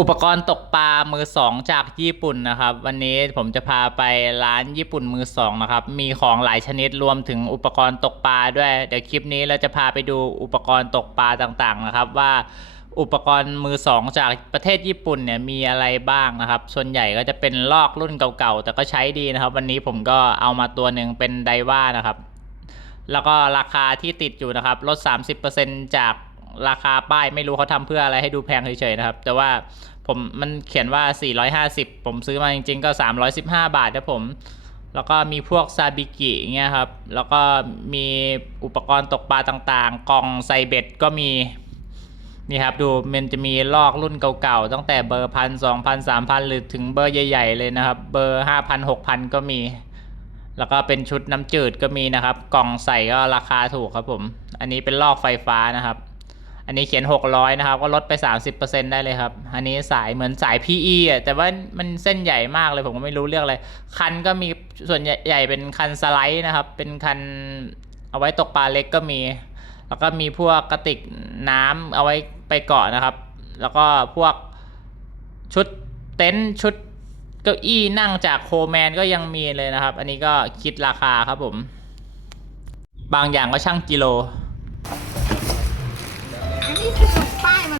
อุปกรณ์ตกปลามือสองจากญี่ปุ่นนะครับ วันนี้ผมจะพาไปร้านญี่ปุ่นมือสองนะครับ มีของหลายชนิดรวมถึงอุปกรณ์ตกปลาด้วย เดี๋ยวคลิปนี้เราจะพาไปดูอุปกรณ์ตกปลาต่างๆนะครับ ว่าอุปกรณ์มือสองจากประเทศญี่ปุ่นเนี่ยมีอะไรบ้างนะครับ ส่วนใหญ่ก็จะเป็นลอกรุ่นเก่าๆ แต่ก็ใช้ดีนะครับ วันนี้ผมก็เอามาตัวหนึ่งเป็นไดว่านะครับ แล้วก็ราคาที่ติดอยู่นะครับลด 30%จาก ราคาป้ายไม่รู้เขาทำเพื่ออะไรให้ดูแพงเฉยๆนะครับ แต่ว่าผมมันเขียนว่า 450 ผมซื้อมาจริงๆก็ 315 บาทนะผม แล้วก็มีพวกซาบิกิเงี้ยครับ แล้วก็มีอุปกรณ์ตกปลาต่างๆ กล่องใส่เบ็ดก็มี นี่ครับดูมันจะมีลอกรุ่นเก่าๆ ตั้งแต่เบอร์พันสองพันสามพันหรือถึงเบอร์ใหญ่ๆเลยนะครับ เบอร์ห้าพันหกพันก็มี แล้วก็เป็นชุดน้ำจืดก็มีนะครับ กล่องใส่ก็ราคาถูกครับผม อันนี้เป็นลอกไฟฟ้านะครับ อันนี้เขียน 600 นะครับ ก็ลดไป 30%ได้เลยครับ อันนี้สายเหมือนสาย PE อะ แต่ว่ามันเส้นใหญ่มากเลยผมก็ไม่รู้เรื่องอะไร คันก็มีส่วนใหญ่เป็นคันสไลด์นะครับ เป็นคันเอาไว้ตกปลาเล็กก็มี แล้วก็มีพวกกระติกน้ำเอาไว้ไปเกาะนะครับ แล้วก็พวกชุดเต็นท์ชุดเก้าอี้นั่งจากโคแมนก็ยังมีเลยนะครับ อันนี้ก็คิดราคาครับผม บางอย่างก็ช่างกิโล ป้ายมัน